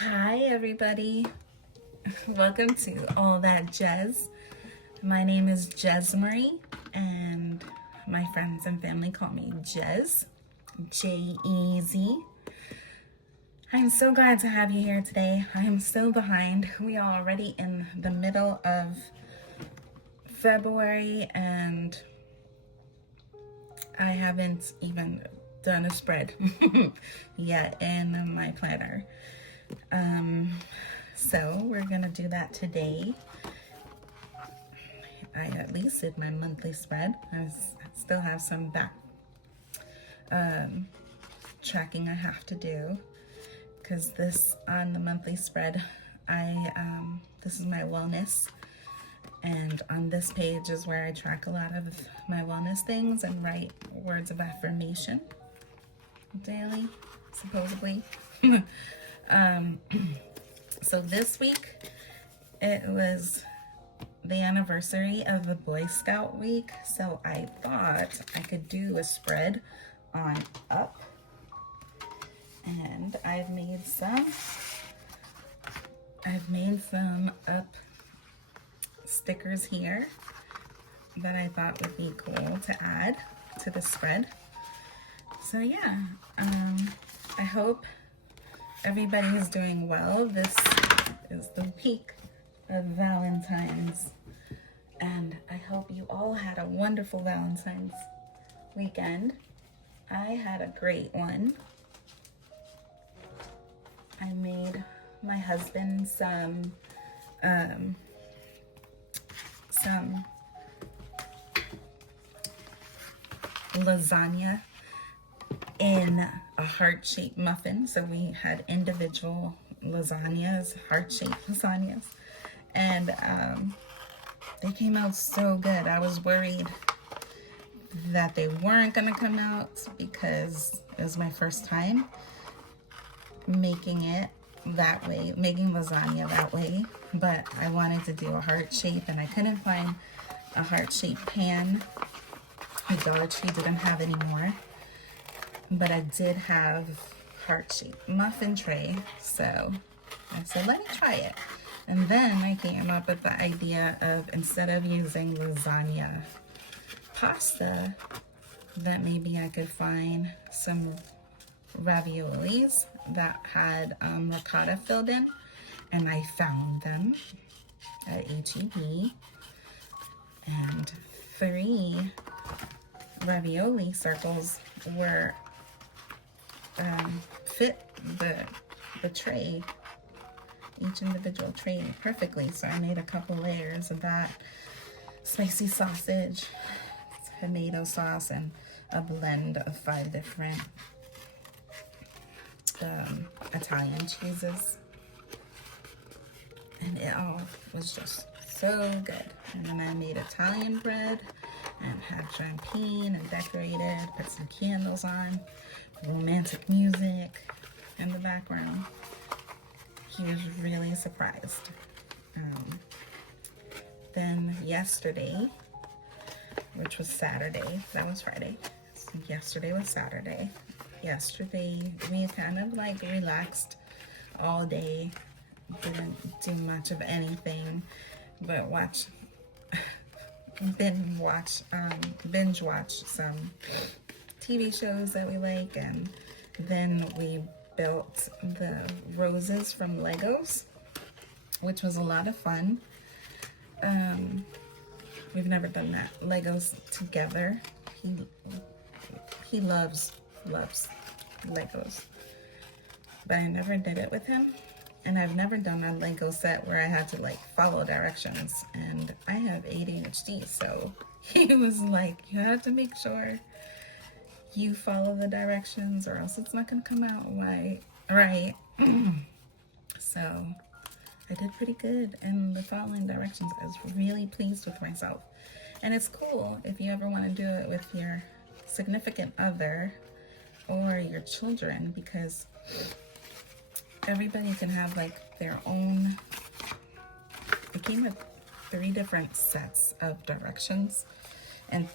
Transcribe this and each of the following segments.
Hi everybody, welcome to All That Jazz. My name is Jez Marie and my friends and family call me Jez, J-E-Z. I'm so glad to have you here today. I am so behind. We are already in the middle of February and I haven't even done a spread yet in my planner. So we're gonna do that today. I at least did my monthly spread. I still have some back tracking I have to do because this on the monthly spread, this is my wellness, and on this page is where I track a lot of my wellness things and write words of affirmation daily, supposedly. So this week, it was the anniversary of the Boy Scout week, so I thought I could do a spread on up, and I've made some up stickers here that I thought would be cool to add to the spread. So yeah, I hope everybody is doing well. This is the week of Valentine's, and I hope you all had a wonderful Valentine's weekend. I had a great one. I made my husband some lasagna in a heart-shaped muffin. So we had individual lasagnas, heart-shaped lasagnas, and they came out so good. I was worried that they weren't gonna come out because it was my first time making it that way, making lasagna that way, but I wanted to do a heart shape and I couldn't find a heart-shaped pan. The Dollar Tree didn't have any more, but I did have heart-shaped muffin tray, so I said, let me try it. And then I came up with the idea of, instead of using lasagna pasta, that maybe I could find some raviolis that had ricotta filled in, and I found them at H-E-B, and 3 ravioli circles were fit the tray, each individual tray perfectly. So I made a couple layers of that, spicy sausage, tomato sauce, and a blend of 5 different Italian cheeses, and it all was just so good. And then I made Italian bread and had champagne and decorated, put some candles on, romantic music in the background. He was really surprised. Then yesterday, which was Saturday, that was Friday, so yesterday was Saturday. Yesterday we kind of like relaxed all day, didn't do much of anything but binge watch some TV shows that we like, and then we built the roses from Legos, which was a lot of fun. We've never done that, Legos together. He loves Legos, but I never did it with him, and I've never done a Lego set where I had to like follow directions, and I have ADHD, so he was like, you have to make sure you follow the directions or else it's not gonna come out right. So I did pretty good in the following directions. I was really pleased with myself, and it's cool if you ever want to do it with your significant other or your children, because everybody can have like their own. It came with 3 different sets of directions and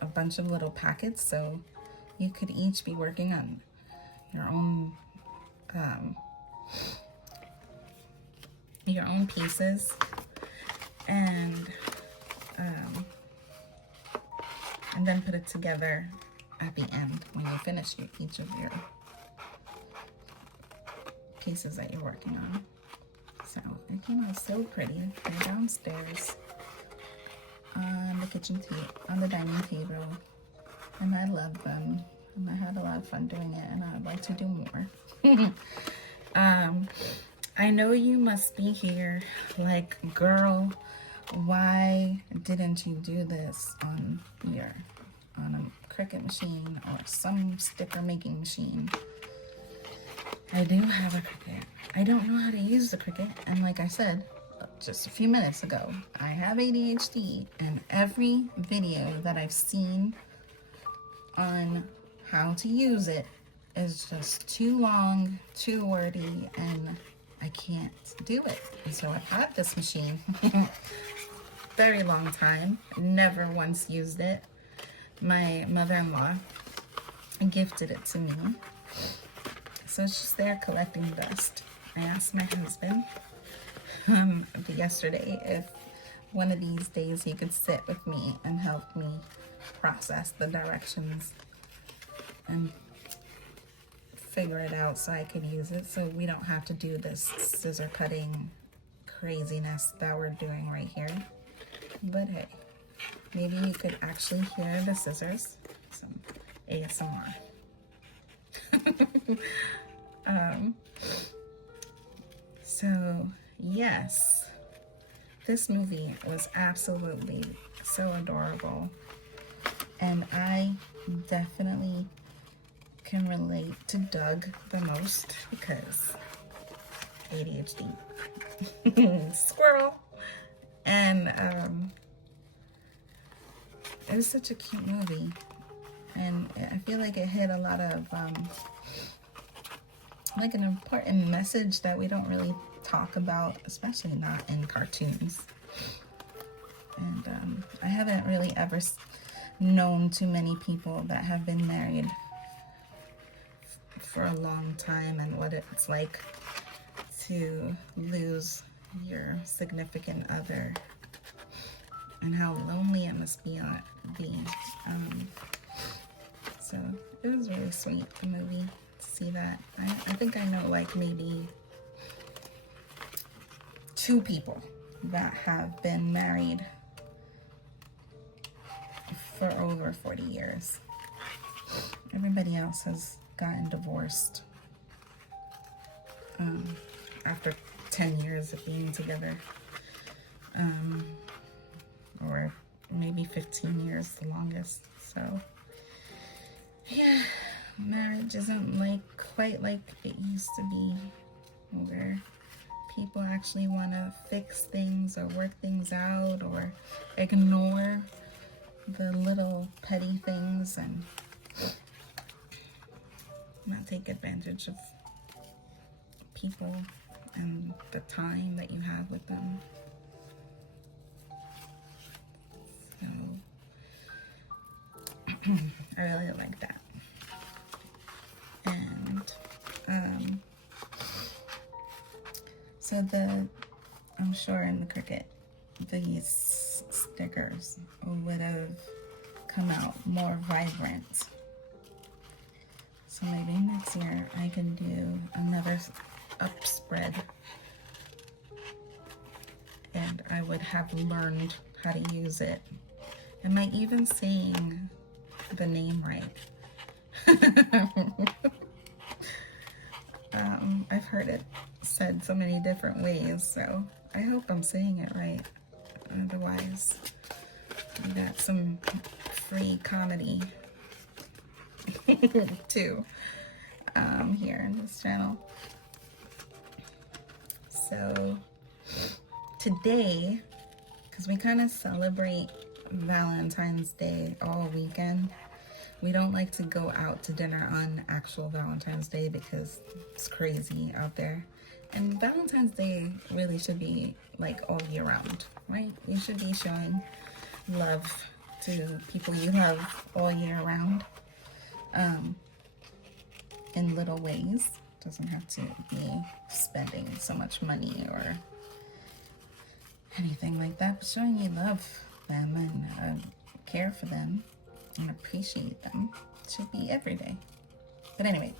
a bunch of little packets, so you could each be working on your own your own pieces, and then put it together at the end when you finish each of your pieces that you're working on. So it came out so pretty. They're downstairs on the kitchen table, on the dining table, and I love them. And I had a lot of fun doing it, and I'd like to do more. I know you must be here like, girl, why didn't you do this on a Cricut machine or some sticker making machine? I do have a Cricut. I don't know how to use the Cricut, and like I said just a few minutes ago, I have ADHD, and every video that I've seen on how to use it is just too long, too wordy, and I can't do it. And so I've had this machine very long time, never once used it. My mother-in-law gifted it to me, so it's just there collecting dust. I asked my husband yesterday if one of these days he could sit with me and help me process the directions and figure it out so I could use it, so we don't have to do this scissor cutting craziness that we're doing right here. But hey, maybe you could actually hear the scissors. Some ASMR. So yes, this movie was absolutely so adorable, and I definitely can relate to Doug the most because ADHD. Squirrel. And it was such a cute movie, and I feel like it hit a lot of like an important message that we don't really talk about, especially not in cartoons. And I haven't really ever known too many people that have been married for a long time, and what it's like to lose your significant other and how lonely it must be. So it was really sweet, the movie, to see that. I think I know like maybe 2 people that have been married for over 40 years. Everybody else has gotten divorced after 10 years of being together, or maybe 15 years, the longest. So yeah, marriage isn't like quite like it used to be, where people actually want to fix things or work things out or ignore the little petty things and not take advantage of people and the time that you have with them. So I really like that. And so I'm sure in the Cricut these stickers would have come out more vibrant. So maybe next year I can do another up spread, and I would have learned how to use it. Am I even saying the name right? I've heard it said so many different ways, so I hope I'm saying it right. Otherwise, we got some free comedy too here in this channel. So today, because we kind of celebrate Valentine's Day all weekend, we don't like to go out to dinner on actual Valentine's Day because it's crazy out there. And Valentine's Day really should be like all year round, right? You should be showing love to people you love all year round, in little ways. Doesn't have to be spending so much money or anything like that, but showing you love them and care for them and appreciate them should be every day. But anyway,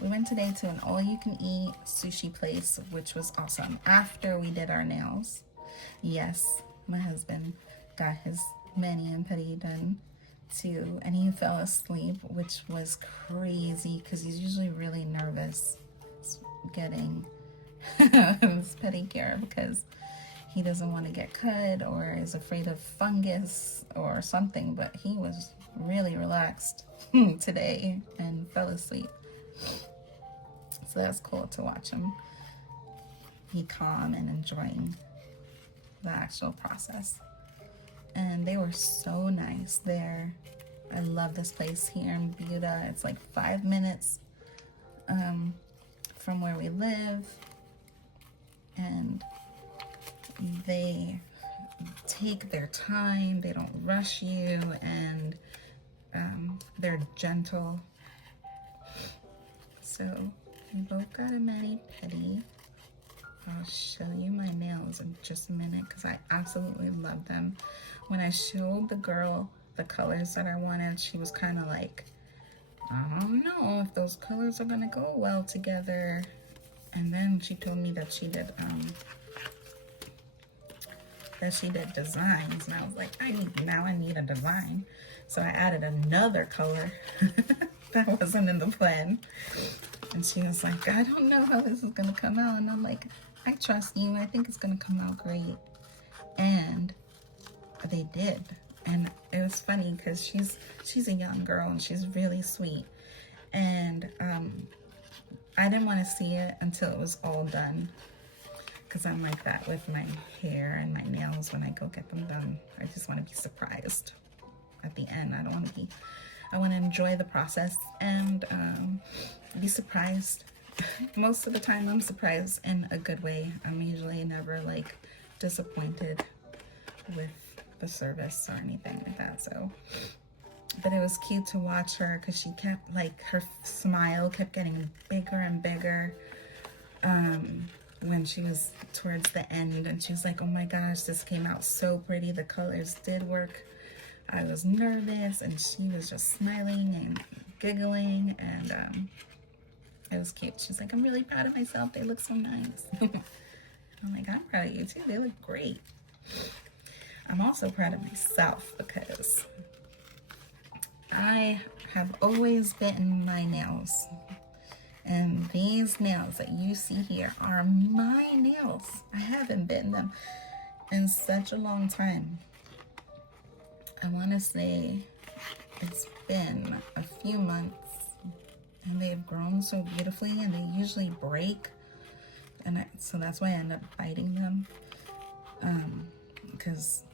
we went today to an all-you-can-eat sushi place, which was awesome. After we did our nails, yes, my husband got his mani and pedi done too, and he fell asleep, which was crazy because he's usually really nervous getting his pedicure because he doesn't want to get cut or is afraid of fungus or something, but he was really relaxed today and fell asleep. So that's cool to watch him be calm and enjoying the actual process. And they were so nice there. I love this place here in Buda. It's like 5 minutes from where we live, and they take their time, they don't rush you, and they're gentle. So we both got a mani-pedi. I'll show you my nails in just a minute because I absolutely love them. When I showed the girl the colors that I wanted, she was kind of like, I don't know if those colors are gonna go well together. And then she told me that she did designs, and I was like, I need a design. So I added another color that wasn't in the plan. And she was like, I don't know how this is gonna come out. And I'm like, I trust you. I think it's gonna come out great. And they did. And it was funny because she's a young girl and she's really sweet. And I didn't want to see it until it was all done, because I'm like that with my hair and my nails when I go get them done. I just want to be surprised at the end. I want to enjoy the process and be surprised. Most of the time I'm surprised in a good way. I'm usually never like disappointed with the service or anything like that. So, but it was cute to watch her because she kept, like, her smile kept getting bigger and bigger when she was towards the end, and she was like, oh my gosh, this came out so pretty, the colors did work. I was nervous and she was just smiling and giggling, and it was cute. She's like, I'm really proud of myself, they look so nice. I'm like, I'm proud of you too, they look great. I'm also proud of myself because I have always bitten my nails, and these nails that you see here are my nails. I haven't bitten them in such a long time. I want to say it's been a few months, and they've grown so beautifully, and they usually break, and so that's why I end up biting them, because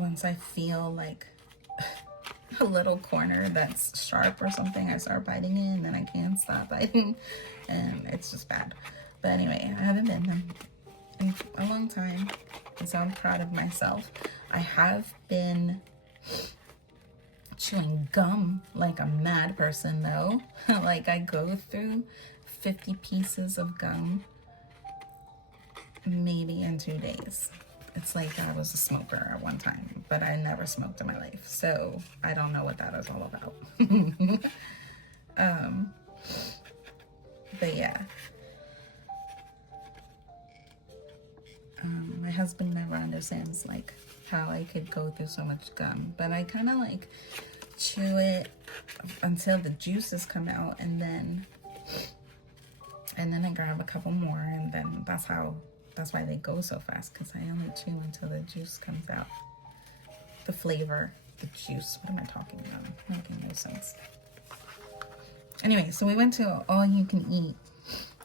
once I feel like a little corner that's sharp or something, I start biting it, and then I can't stop biting, and it's just bad. But anyway, I haven't been them in a long time, and so I'm proud of myself. I have been chewing gum like a mad person though. Like, I go through 50 pieces of gum maybe in 2 days. It's like I was a smoker at one time, but I never smoked in my life, so I don't know what that is all about. But yeah, my husband never understands like how I could go through so much gum, but I kind of like chew it until the juices come out, and then I grab a couple more, and then that's why they go so fast, because I only chew until the juice comes out. The flavor, the juice. What am I talking about? Making no sense. Anyway, so we went to an all-you-can-eat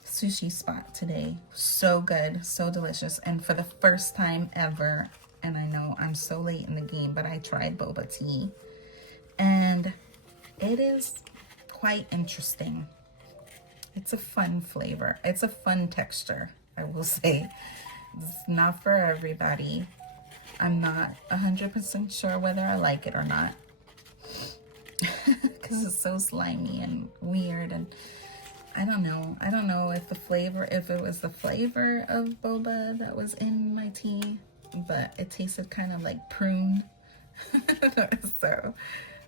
sushi spot today. So good, so delicious, and for the first time ever, and I know I'm so late in the game, but I tried boba tea, and it is quite interesting. It's a fun flavor. It's a fun texture, I will say. It's not for everybody. I'm not 100% sure whether I like it or not, because it's so slimy and weird, and I don't know if it was the flavor of boba that was in my tea, but it tasted kind of like prune. So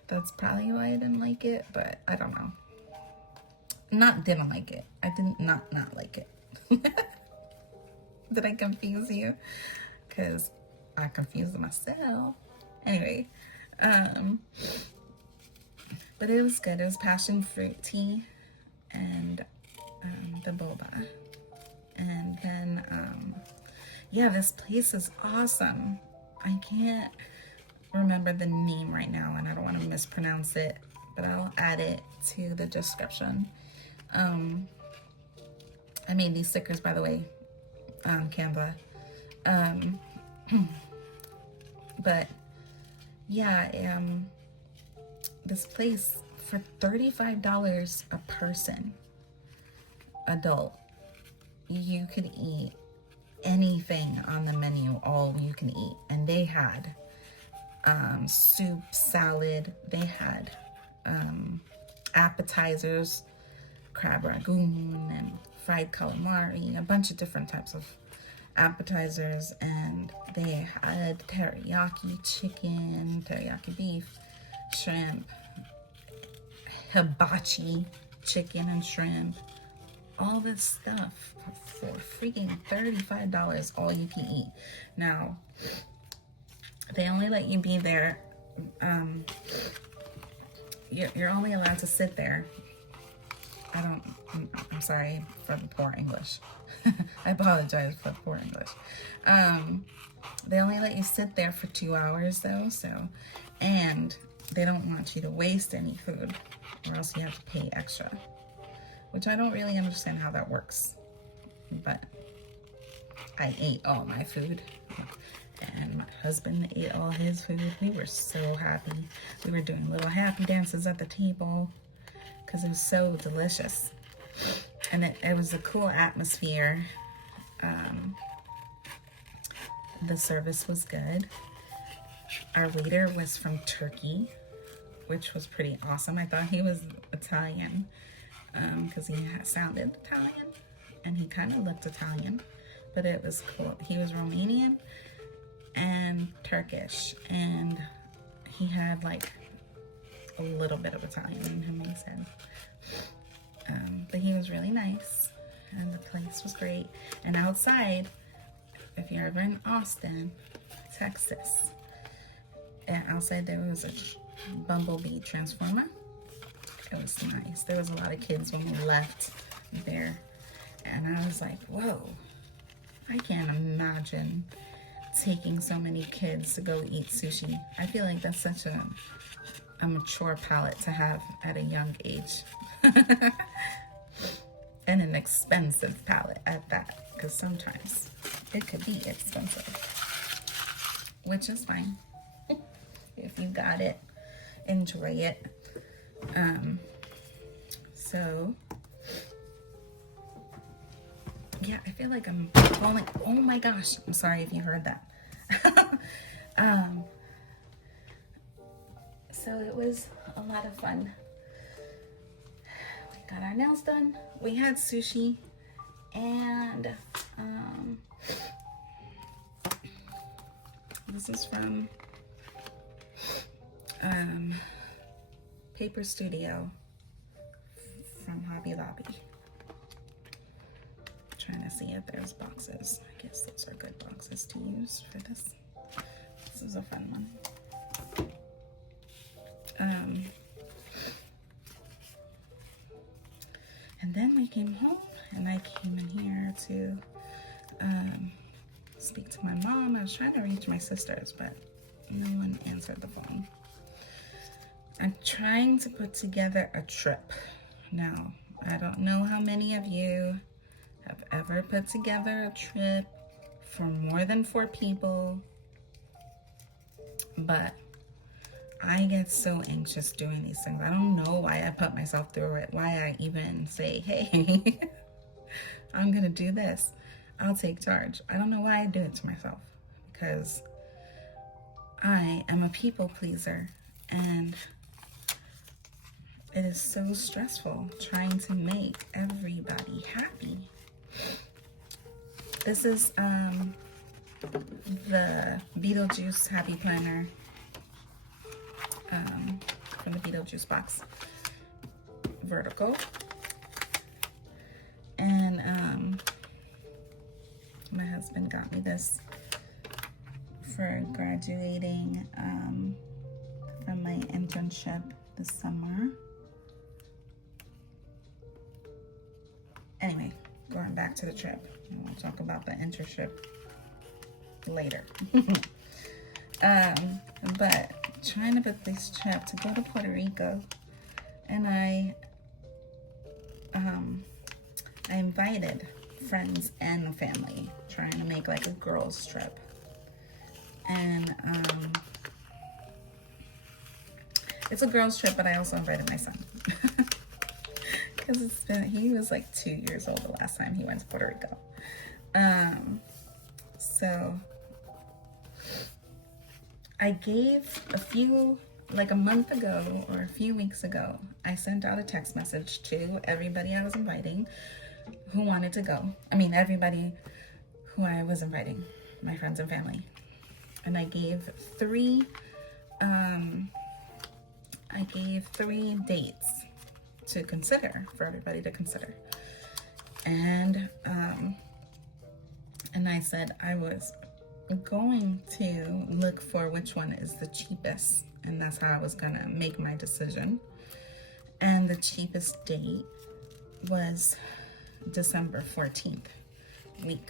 that's probably why I didn't like it, but I don't know. Not didn't like it. I didn't not like it. Did I confuse you? Because I confused myself. Anyway, but it was good. It was passion fruit tea and the boba. And then, yeah, this place is awesome. I can't remember the name right now, and I don't want to mispronounce it, but I'll add it to the description. I made these stickers, by the way, Canva. But yeah, this place for $35 a person, adult, you could eat anything on the menu, all you can eat. And they had soup, salad, they had appetizers, crab ragoon and fried calamari, a bunch of different types of appetizers, and they had teriyaki chicken, teriyaki beef, shrimp, hibachi chicken and shrimp, all this stuff for freaking $35, all you can eat. Now, they only let you be there, you're only allowed to sit there. I'm sorry for the poor English. I apologize for the poor English. They only let you sit there for 2 hours though, and they don't want you to waste any food, or else you have to pay extra, which I don't really understand how that works, but I ate all my food, and my husband ate all his food. We were so happy. We were doing little happy dances at the table because it was so delicious, and it was a cool atmosphere. The service was good. Our waiter was from Turkey, which was pretty awesome. I thought he was Italian because he sounded Italian and he kind of looked Italian, but it was cool. He was Romanian and Turkish, and he had like a little bit of Italian in him, he said. But he was really nice, and the place was great. And outside, if you're ever in Austin, Texas, and outside there was a bumblebee transformer. It was nice. There was a lot of kids when we left there, and I was like, whoa, I can't imagine taking so many kids to go eat sushi. I feel like that's such a mature palate to have at a young age. And an expensive palate at that, because sometimes it could be expensive, which is fine. If you got it, enjoy it. So yeah, I feel like I'm falling. Oh my gosh, I'm sorry if you heard that. So it was a lot of fun. We got our nails done. We had sushi, and this is from Paper Studio from Hobby Lobby. Trying to see if there's boxes. I guess those are good boxes to use for this. This is a fun one. And then we came home, and I came in here to speak to my mom. I was trying to reach my sisters, but no one answered the phone. I'm trying to put together a trip. Now, I don't know how many of you have ever put together a trip for more than 4 people, but I get so anxious doing these things. I don't know why I put myself through it, why I even say, hey, I'm gonna do this. I'll take charge. I don't know why I do it to myself, because I am a people pleaser, and it is so stressful trying to make everybody happy. This is the Beetlejuice Happy Planner from the Beetlejuice box, vertical. And my husband got me this for graduating from my internship this summer. Anyway, going back to the trip, we'll talk about the internship later. But trying to book this trip to go to Puerto Rico, and I invited friends and family, trying to make like a girls trip. And it's a girls trip, but I also invited my son because he was like 2 years old the last time he went to Puerto Rico. So I gave like a month ago or a few weeks ago, I sent out a text message to everybody I was inviting who wanted to go. I mean, everybody who I was inviting, my friends and family. And I gave three dates to consider, for everybody to consider. And I said I was going to look for which one is the cheapest, and that's how I was gonna make my decision. And the cheapest date was December 14th,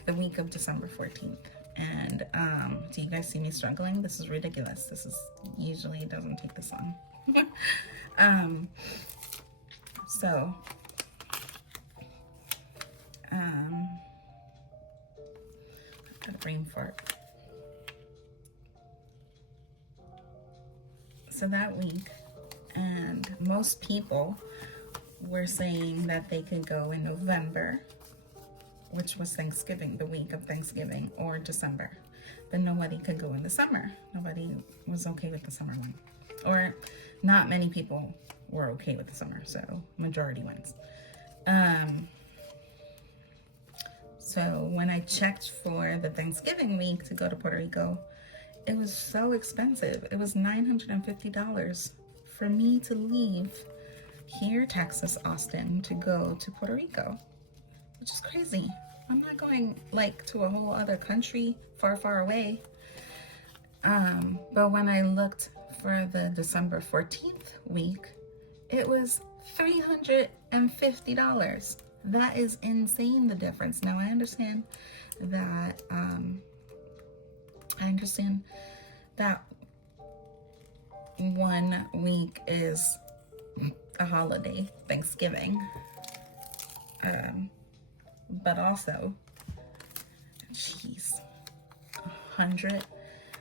the week of December 14th. And do you guys see me struggling? This is ridiculous. This is usually, it doesn't take this long. So I've got a brain fart. So that week, and most people were saying that they could go in November, which was Thanksgiving, the week of Thanksgiving, or December. But nobody could go in the summer. Nobody was okay with the summer one. Or not many people were okay with the summer, so majority wins. So when I checked for the Thanksgiving week to go to Puerto Rico, it was so expensive. It was $950 for me to leave here, Texas, Austin, to go to Puerto Rico, which is crazy. I'm not going like to a whole other country far, far away. But when I looked for the December 14th week, it was $350. That is insane, the difference. Now I understand that one week is a holiday, Thanksgiving. But also, geez,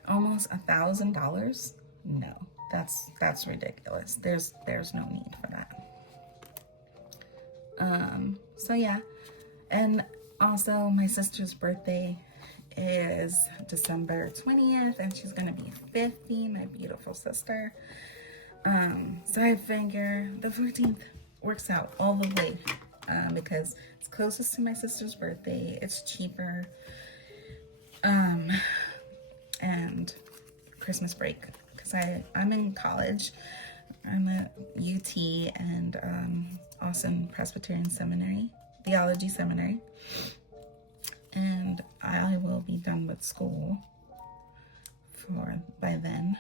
almost $1,000? No, that's ridiculous. There's no need for that. So yeah, and also my sister's birthday is December 20th, and she's gonna be 50, my beautiful sister. So I figure the 14th works out all the way, because it's closest to my sister's birthday, it's cheaper, and Christmas break, because I'm in college. I'm at UT and Austin Presbyterian Seminary, Theology Seminary, and I will be done with school by then.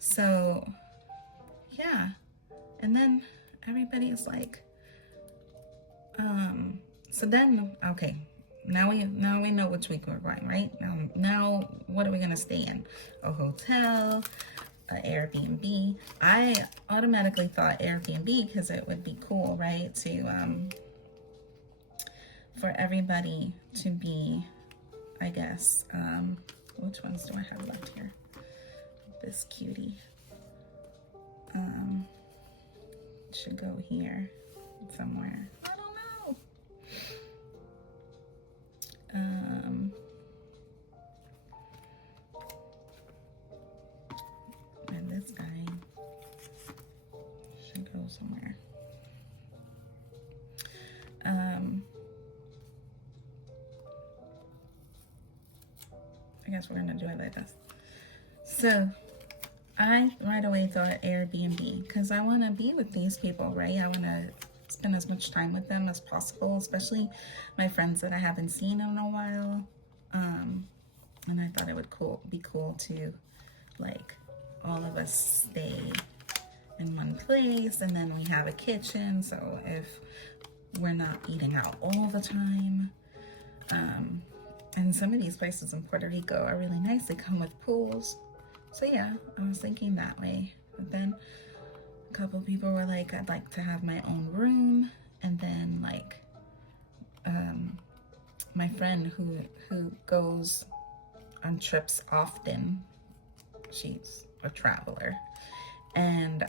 So yeah, and then everybody is like, so then, okay, now we know which week we're going, right? Now what are we gonna stay in? A hotel, an Airbnb? I automatically thought Airbnb because it would be cool, right? To for everybody to be, I guess, which ones do I have left here? This cutie. Should go here somewhere. I don't know. And this guy should go somewhere. I guess we're gonna do it like this. So I right away thought Airbnb because I want to be with these people, right? I want to spend as much time with them as possible, especially my friends that I haven't seen in a while. And I thought it would be cool to, like, all of us stay in one place, and then we have a kitchen, so if we're not eating out all the time. And some of these places in Puerto Rico are really nice. They come with pools. So yeah, I was thinking that way. But then a couple people were like, I'd like to have my own room. And then like my friend who goes on trips often, she's a traveler, and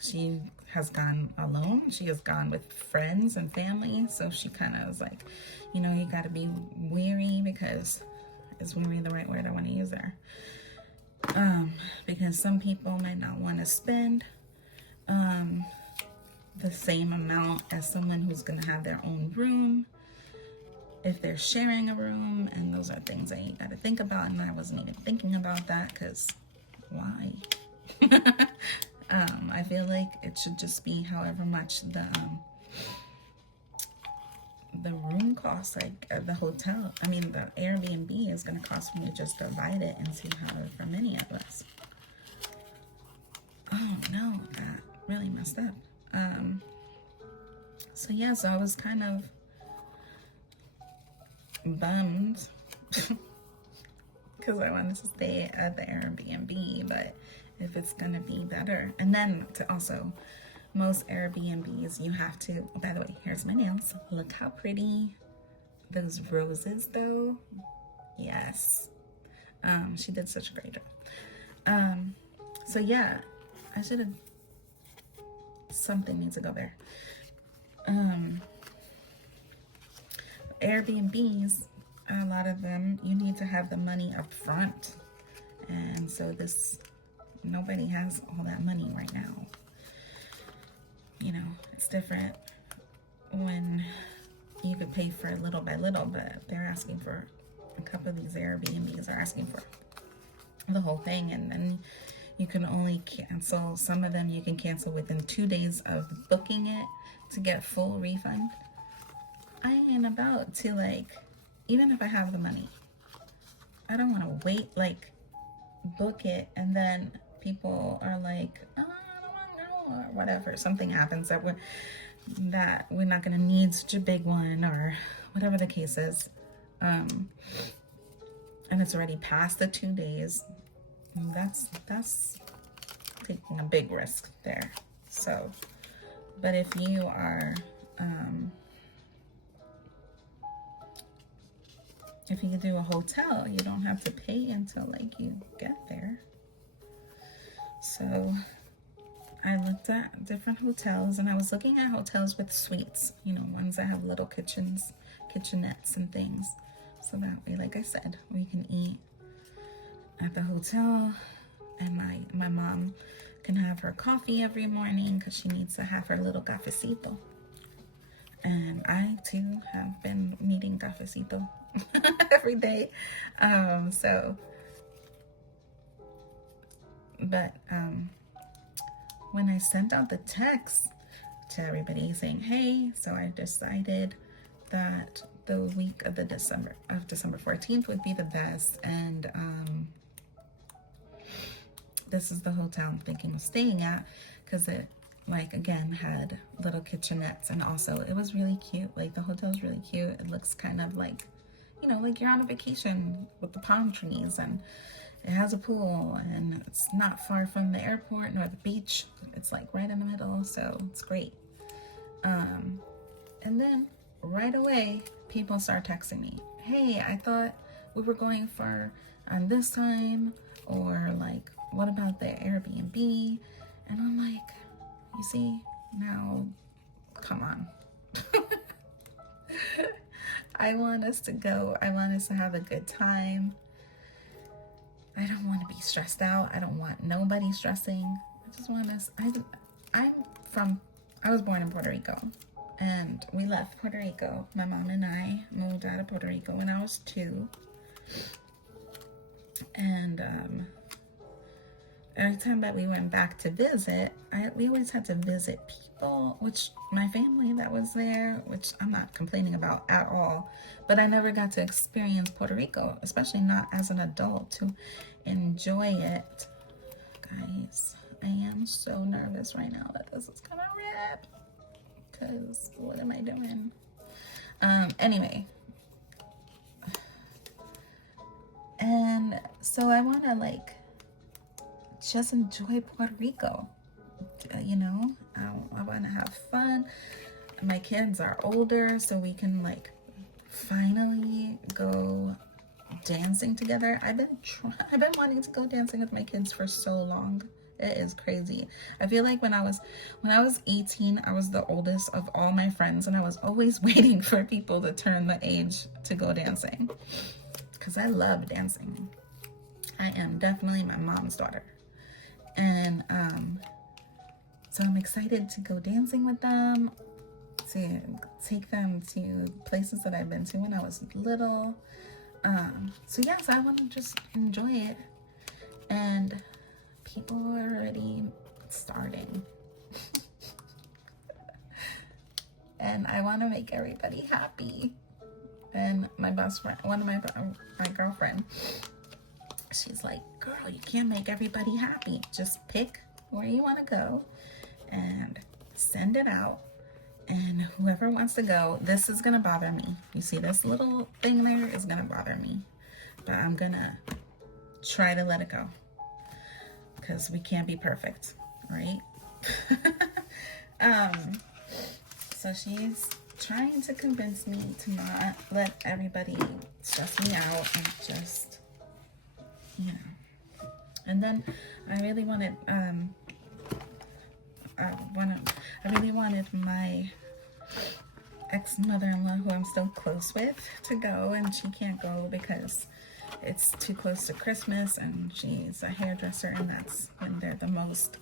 she has gone alone. She has gone with friends and family. So she kind of was like, you know, you got to be wary, because is wary the right word I want to use there? Because some people might not want to spend the same amount as someone who's going to have their own room if they're sharing a room, and those are things that you got to think about. And I wasn't even thinking about that, because why? I feel like it should just be however much the room costs, like the hotel. I mean, the Airbnb is going to cost me to just divide it and see how for many of us. Oh no, that really messed up. So yeah, so I was kind of bummed because I wanted to stay at the Airbnb, but if it's gonna be better. And then to also, most Airbnbs you have to, by the way, here's my nails. Look how pretty those roses though. Yes. She did such a great job. So yeah, I should have, something needs to go there. Airbnbs, a lot of them, you need to have the money up front. And so nobody has all that money right now. You know, it's different when you could pay for little by little, but they're asking for, a couple of these Airbnbs are asking for the whole thing. And then you can only cancel, some of them you can cancel within 2 days of booking it to get full refund. I ain't about to, like, even if I have the money, I don't want to wait, like, book it, and then people are like, oh, I don't want to go, or whatever. Something happens that we're not going to need such a big one, or whatever the case is. And it's already past the 2 days. That's taking a big risk there. So, but if you are, if you do a hotel, you don't have to pay until like you get there. So I looked at different hotels, and I was looking at hotels with suites, you know, ones that have little kitchenettes and things. So that way, like I said, we can eat at the hotel, and my mom can have her coffee every morning because she needs to have her little cafecito. And I too have been needing cafecito every day. When I sent out the text to everybody saying, hey, so I decided that the week of December 14th would be the best, and this is the hotel I'm thinking of staying at, because it, like, again, had little kitchenettes, and also it was really cute. Like, the hotel's really cute. It looks kind of like, you know, like you're on a vacation with the palm trees, and it has a pool, and it's not far from the airport nor the beach. It's like right in the middle, so it's great. And then right away, people start texting me, hey, I thought we were going for on this time, or like, what about the Airbnb? And I'm like, you see, now, come on. I want us to go. I want us to have a good time. I don't want to be stressed out. I don't want nobody stressing. I just want us, I was born in Puerto Rico. And we left Puerto Rico. My mom and I moved out of Puerto Rico when I was 2. And every time that we went back to visit, we always had to visit people, which my family that was there, which I'm not complaining about at all, but I never got to experience Puerto Rico, especially not as an adult, to enjoy it. Guys, I am so nervous right now that this is gonna rip, because what am I doing? Anyway, and so I want to like just enjoy Puerto Rico, you know. I want to have fun. My kids are older, so we can like finally go dancing together. I've been wanting to go dancing with my kids for so long. It is crazy. I feel like when I was 18, I was the oldest of all my friends, and I was always waiting for people to turn the age to go dancing, because I love dancing. I am definitely my mom's daughter. And so I'm excited to go dancing with them, to take them to places that I've been to when I was little. So yes, I want to just enjoy it. And people are already starting. And I want to make everybody happy. And my best friend, one of my girlfriend, she's like, girl, you can't make everybody happy. Just pick where you want to go and send it out. And whoever wants to go, this is going to bother me. You see this little thing there is going to bother me. But I'm going to try to let it go, because we can't be perfect, right? So she's trying to convince me to not let everybody stress me out and just, you know. And then I really wanted my ex-mother-in-law, who I'm still close with, to go, and she can't go because it's too close to Christmas, and she's a hairdresser, and that's when they're the most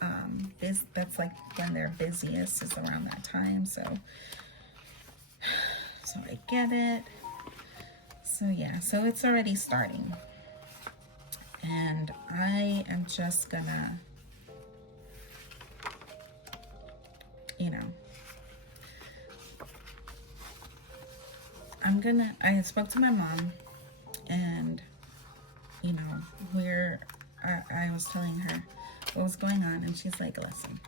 that's like when they're busiest, is around that time. So I get it. So yeah, so it's already starting, and I am just gonna, you know, I spoke to my mom, and you know, I was telling her what was going on, and she's like, listen,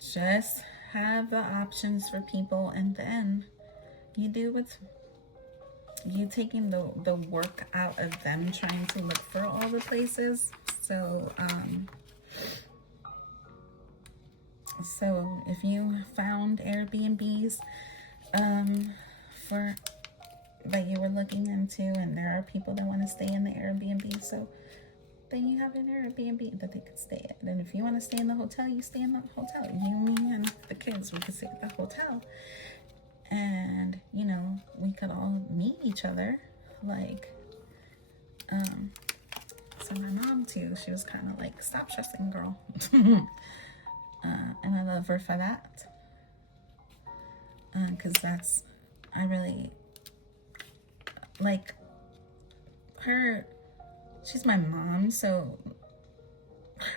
just have the options for people, and then you do what's, you taking the work out of them trying to look for all the places. So so if you found Airbnbs for that you were looking into, and there are people that want to stay in the Airbnb, so then you have an Airbnb that they could stay at. And if you want to stay in the hotel, you stay in the hotel. You, me, and the kids, we could stay at the hotel. And, you know, we could all meet each other. Like, so my mom too, she was kind of like, stop stressing, girl. And I love her for that. Because that's, I really, like, her, she's my mom, so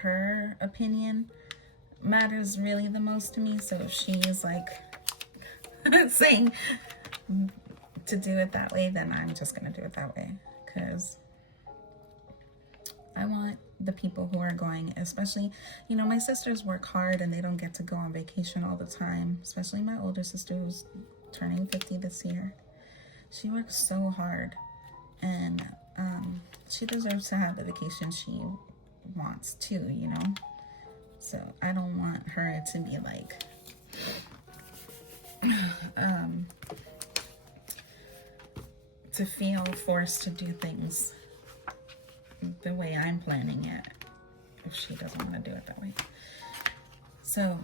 her opinion matters really the most to me. So if she is like saying to do it that way, then I'm just gonna do it that way, because I want the people who are going, especially, you know, my sisters work hard and they don't get to go on vacation all the time, especially my older sister, who's turning 50 this year. She works so hard, and she deserves to have the vacation she wants too, you know. So I don't want her to be like to feel forced to do things the way I'm planning it, if she doesn't want to do it that way. So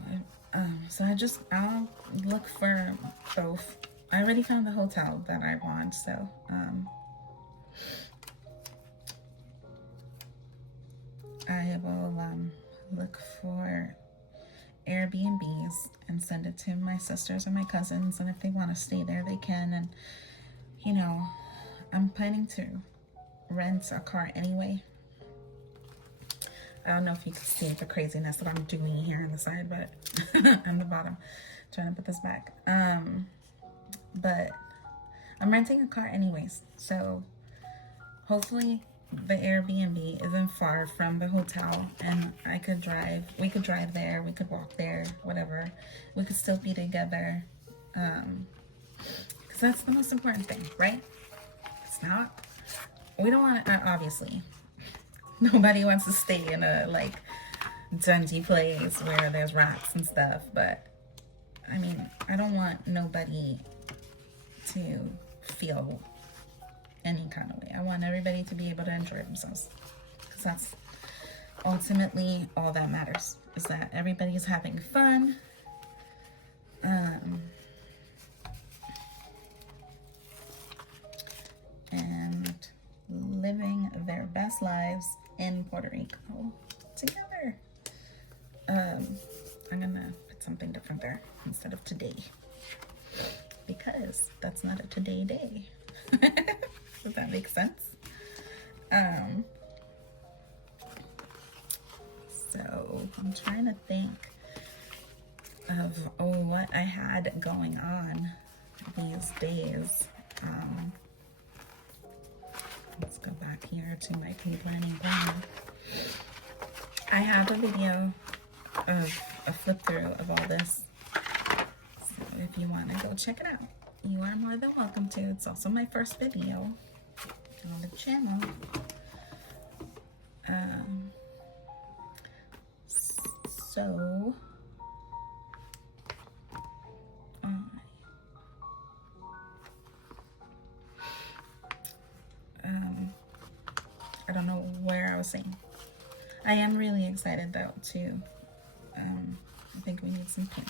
I'll look for both. I already found the hotel that I want, so I will look for Airbnbs and send it to my sisters and my cousins, and if they want to stay there, they can. And you know, I'm planning to rent a car anyway. I don't know if you can see the craziness that I'm doing here on the side, but on the bottom, trying to put this back. But I'm renting a car anyways, so hopefully the Airbnb isn't far from the hotel, and we could drive there, we could walk there, whatever. We could still be together, because that's the most important thing, right? It's not, we don't want to, obviously, nobody wants to stay in a, like, dungy place where there's rats and stuff, but, I mean, I don't want nobody to feel any kind of way. I want everybody to be able to enjoy themselves, because that's ultimately all that matters, is that everybody's having fun, and living their best lives in Puerto Rico together. I'm gonna put something different there instead of today, because that's not a today day. Does that make sense? So I'm trying to think of what I had going on these days. Let's go back here to my pre-planning plan. I have a video of a flip through of all this, so if you want to go check it out, you are more than welcome to. It's also my first video on the channel. So I don't know where I was saying. I am really excited though too. I think we need some pink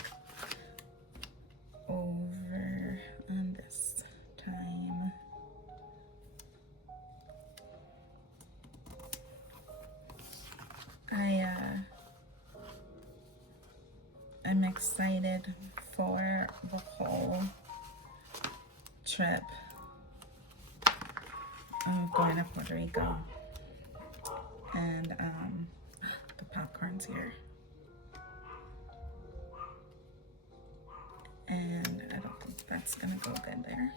over on this time. I'm excited for the whole trip of going to Puerto Rico. And the popcorn's here. And I don't think that's gonna go good there.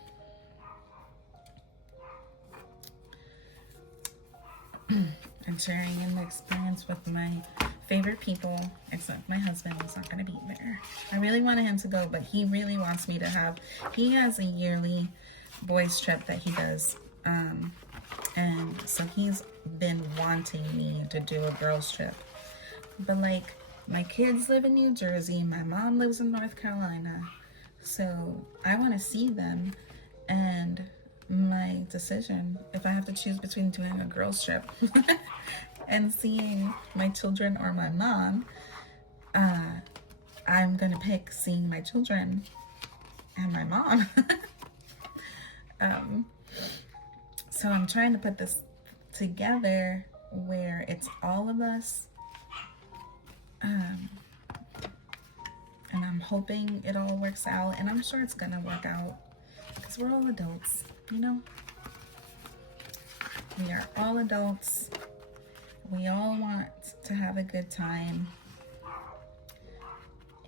I'm sharing in the experience with my favorite people, except my husband is not gonna be there. I really wanted him to go, but he really wants me to have, he has a yearly boys trip that he does. And so he's been wanting me to do a girls trip. But like, my kids live in New Jersey, my mom lives in North Carolina, so I want to see them. And my decision, if I have to choose between doing a girls trip and seeing my children or my mom, I'm gonna pick seeing my children and my mom. So I'm trying to put this together where it's all of us, and I'm hoping it all works out, and I'm sure it's gonna work out, because we're all adults, you know? We are all adults. We all want to have a good time,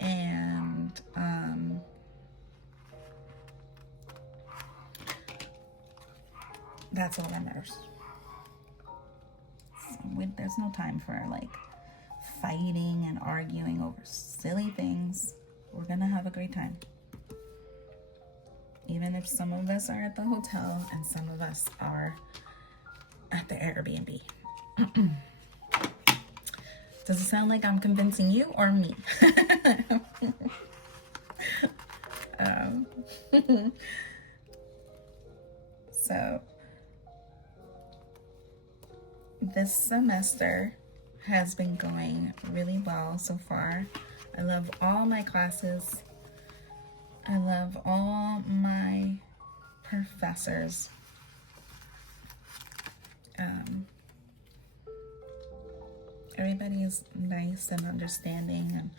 and that's all that matters. So there's no time for like fighting and arguing over silly things. We're gonna have a great time, even if some of us are at the hotel and some of us are at the Airbnb. Does it sound like I'm convincing you or me? So this semester has been going really well so far. I love all my classes. I love all my professors. Everybody is nice and understanding, and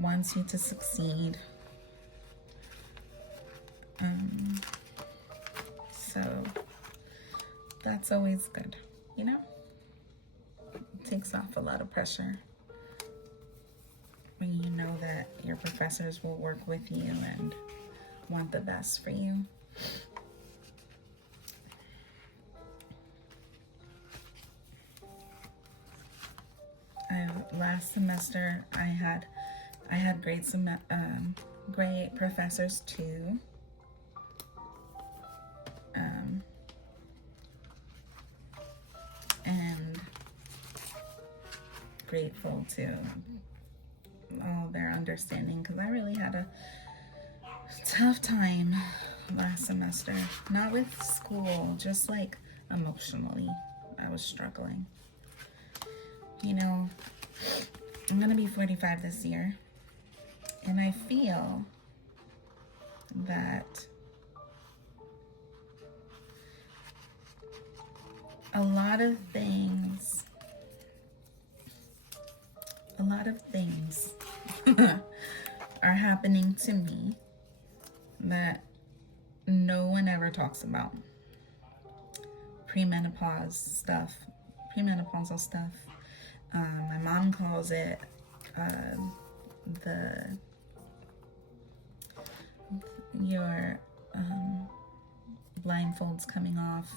wants you to succeed. So that's always good, you know? It takes off a lot of pressure when you know that your professors will work with you and want the best for you. Last semester I had great professors too. And grateful to all their understanding, because I really had a tough time last semester. Not with school, just like emotionally. I was struggling. You know, I'm gonna be 45 this year, and I feel that a lot of things are happening to me that no one ever talks about. Premenopausal stuff. My mom calls it your blindfolds coming off.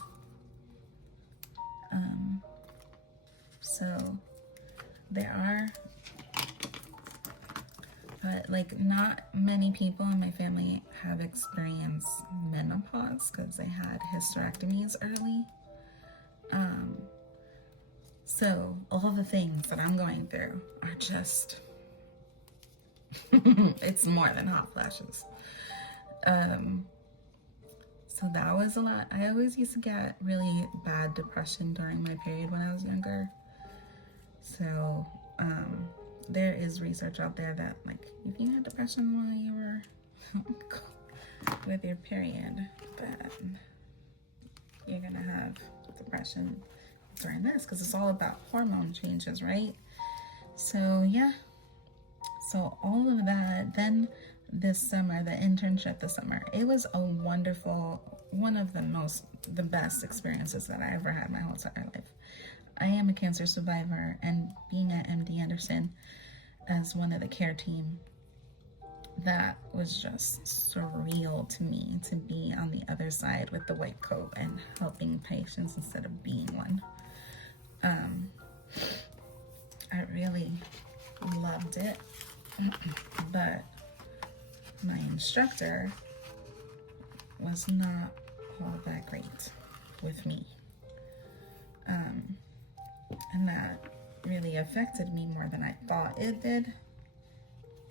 So there are, but like not many people in my family have experienced menopause because they had hysterectomies early. So all the things that I'm going through are just, it's more than hot flashes. So that was a lot. I always used to get really bad depression during my period when I was younger. So there is research out there that like if you had depression while you were with your period, then you're gonna have depression during this, because it's all about hormone changes, right? So yeah, so all of that. Then this summer, the internship this summer, it was a wonderful, one of the best experiences that I ever had my whole entire life. I am a cancer survivor, and being at MD Anderson as one of the care team, that was just surreal to me, to be on the other side with the white coat and helping patients instead of being one. I really loved it, but my instructor was not all that great with me. And that really affected me more than I thought it did.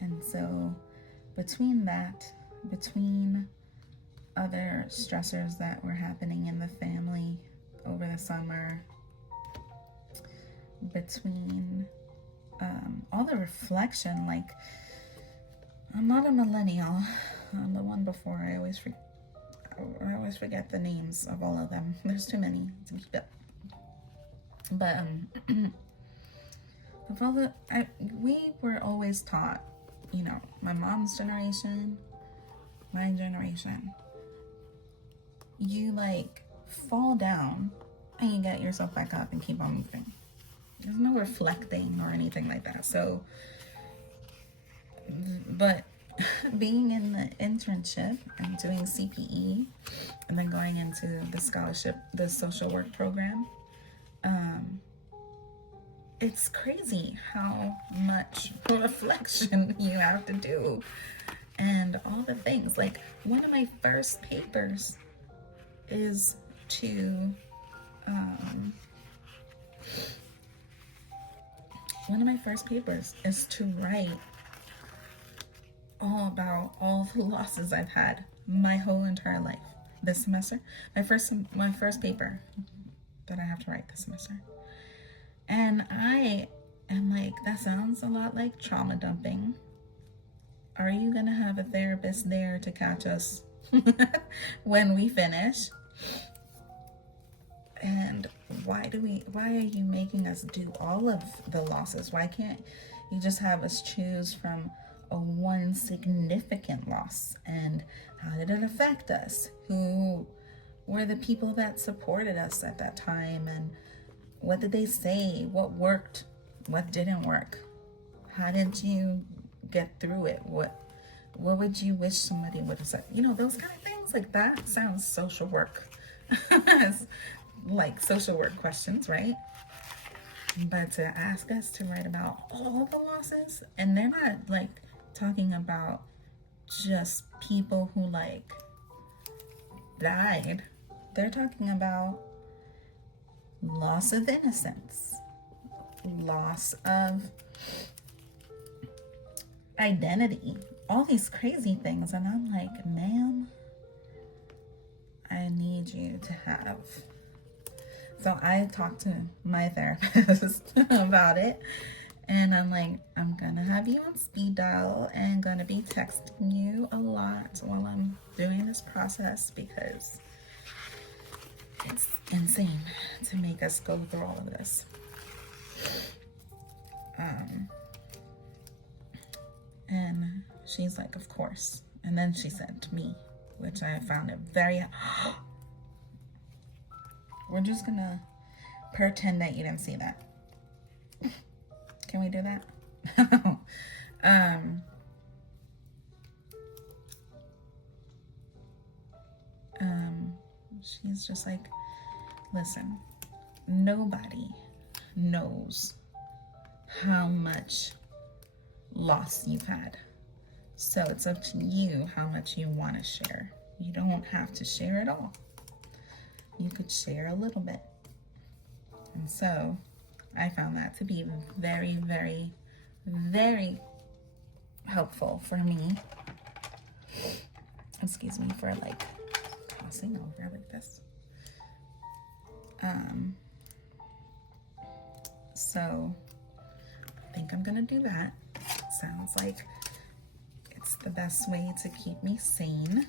And so between other stressors that were happening in the family over the summer, between all the reflection, like I'm not a millennial. I'm the one before. I always forget the names of all of them. There's too many to keep up. But we were always taught, you know, my mom's generation, my generation, you like fall down and you get yourself back up and keep on moving. There's no reflecting or anything like that. So, but being in the internship and doing CPE and then going into the scholarship, the social work program, it's crazy how much reflection you have to do and all the things. Like one of my first papers is to write all about all the losses I've had my whole entire life. This semester, my first paper that I have to write this semester. And I am like, that sounds a lot like trauma dumping. Are you gonna have a therapist there to catch us when we finish? And why are you making us do all of the losses? Why can't you just have us choose from one significant loss, and how did it affect us? Who were the people that supported us at that time, and what did they say? What worked? What didn't work? How did you get through it? What would you wish somebody would have said? You know, those kind of things. Like, that sounds social work. Like social work questions, right? But to ask us to write about all the losses, and they're not like talking about just people who like died. They're talking about loss of innocence, loss of identity, all these crazy things. And I'm like, ma'am, I need you to have. So I talked to my therapist about it, and I'm like, I'm gonna have you on speed dial and gonna be texting you a lot while I'm doing this process, because it's insane to make us go through all of this. And she's like, of course. And then she said to me, which I found it very, we're just gonna pretend that you didn't see that. Can we do that? She's just like, listen, nobody knows how much loss you've had. So it's up to you how much you want to share. You don't have to share it all. You could share a little bit. And so I found that to be very, very, very helpful for me. Excuse me for like crossing over like this. So I think I'm gonna do that. Sounds like it's the best way to keep me sane.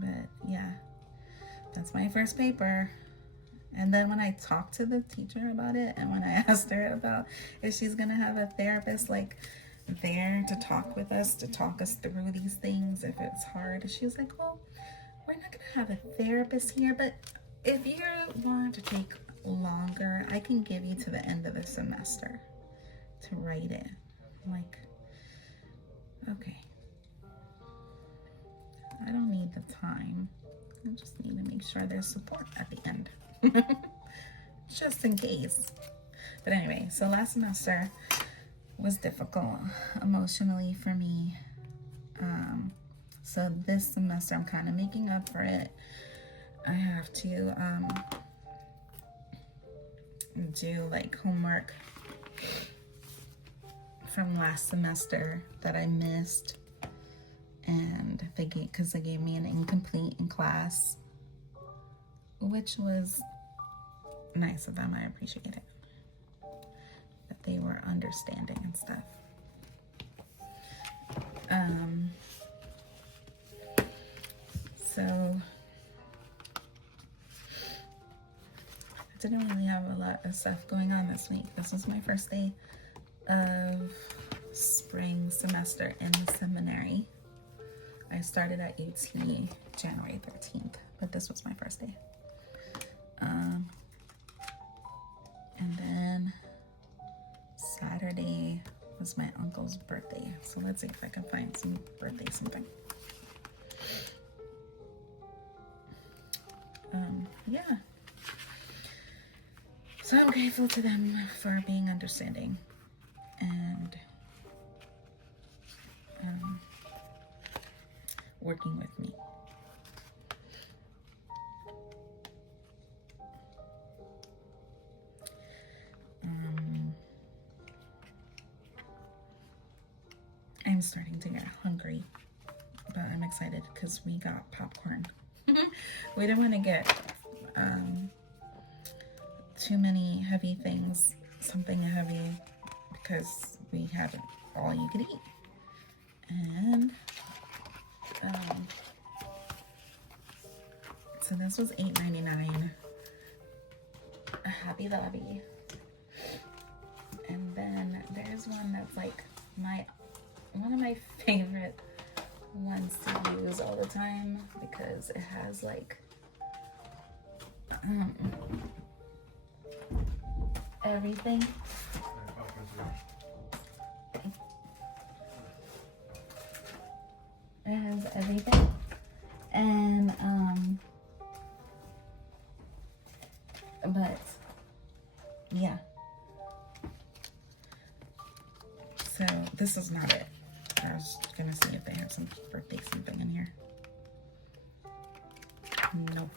But yeah, that's my first paper. And then when I talked to the teacher about it, and when I asked her about if she's gonna have a therapist like there to talk with us, to talk us through these things if it's hard, she was like, well, we're not gonna have a therapist here, but if you want to take longer, I can give you to the end of the semester to write it. I'm like, okay. I don't need the time. I just need to make sure there's support at the end. Just in case. But anyway, so last semester was difficult emotionally for me. So this semester I'm kind of making up for it. I have to do like homework from last semester that I missed. And because they gave me an incomplete in class, which was nice of them. I appreciate it. That they were understanding and stuff. So I didn't really have a lot of stuff going on this week. This was my first day of spring semester in the seminary. I started at UT January 13th, but this was my first day. And then Saturday was my uncle's birthday. So let's see if I can find some birthday something. Yeah. So I'm grateful to them for being understanding and working with me. I'm starting to get hungry, but I'm excited because we got popcorn. We didn't want to get too many heavy things, something heavy, because we had all you could eat. And so this was $8.99. a Hobby Lobby. And then there's one that's like one of my favorite ones to use all the time because it has like everything. It has everything. And but yeah. So this is not it. I was gonna see if they have some birthday something in here. Nope.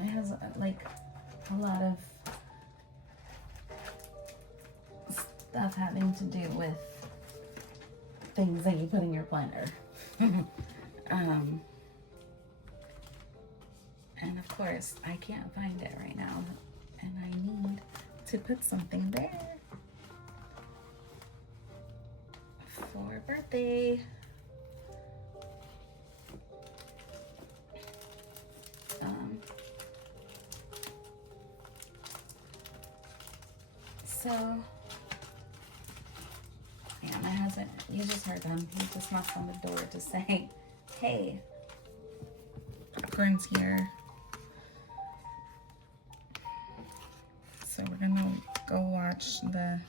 It has like a lot of stuff having to do with things that you put in your blender. And of course, I can't find it right now, and I need to put something there for birthday. So, yeah, my husband, you just heard them. He just knocks on the door to say, hey, popcorn's here. So we're gonna go watch the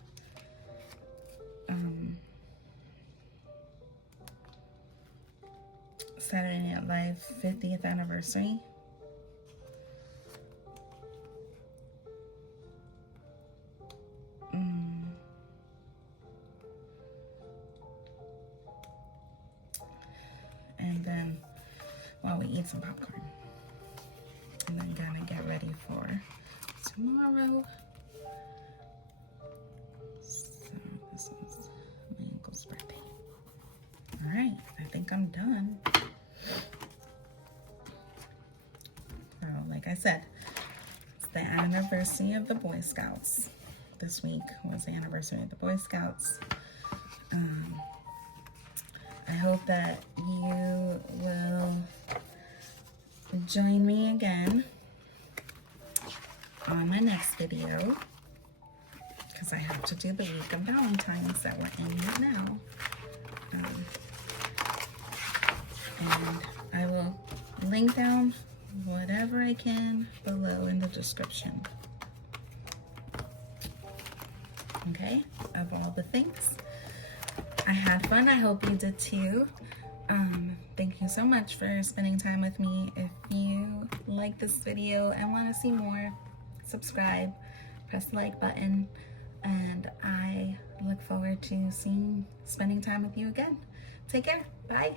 Saturday Night Live 50th anniversary. And then while we eat some popcorn, and then gonna get ready for tomorrow. So this is my uncle's birthday. All right, I think I'm done. So like I said, it's the anniversary of the Boy Scouts. This week was the anniversary of the Boy Scouts. I hope that you will join me again on my next video, because I have to do the week of Valentine's that we're in right now. And I will link down whatever I can below in the description. Okay, of all the things. I had fun. I hope you did too. Thank you so much for spending time with me. If you like this video and want to see more, subscribe, press the like button, and I look forward to spending time with you again. Take care. Bye.